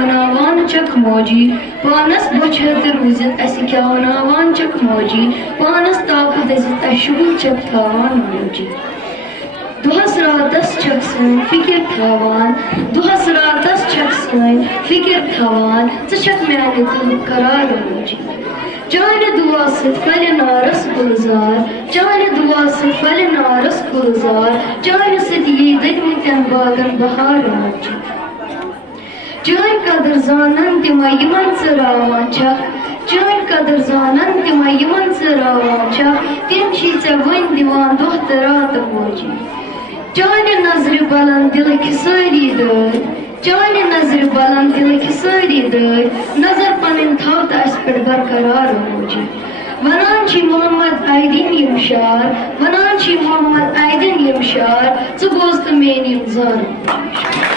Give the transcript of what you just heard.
وناوان چک موجی پانس بچت روزت اس کیا وناوان چک موجی پانس طاقت دزت اشبل چک تھاوان موجی دہس راتس چک سن فکر تھاوان دہس راتس چک سن فکر تھاوان ژٕ میانہِ دلُک قرار موجی چانہِ دعا سۭتۍ پھلہِ نارس گُلزار چانہِ دعا سۭتۍ پھلہِ نارس گُلزار چانہِ سۭتۍ یی دٔدمٕتٮ۪ن باغن بہار موجی چٲنۍ قدر زانن تِمے یِمن ژٕ راوان چھکھ چٲنۍ قدر زانن تِمے یِمن ژٕ راوان چھکھ تِم چھی ژےٚ وۄنۍ دِوان دۄہ تہٕ راتہٕ موجی چانہِ نظرِ بلند دلٕکۍ سٲری دٲدۍ چانہِ نظرِ بلند دلٕکۍ سٲری دٲدۍ نظر پنٕنۍ تھاو تہٕ اسہِ پٮ۪ٹھ برقرار موجی ونان چھی محمد عیدین یِم شار ونان چھی محمد عیدین یِم شار ژٕ بوز تہٕ میٲنۍ یِم زار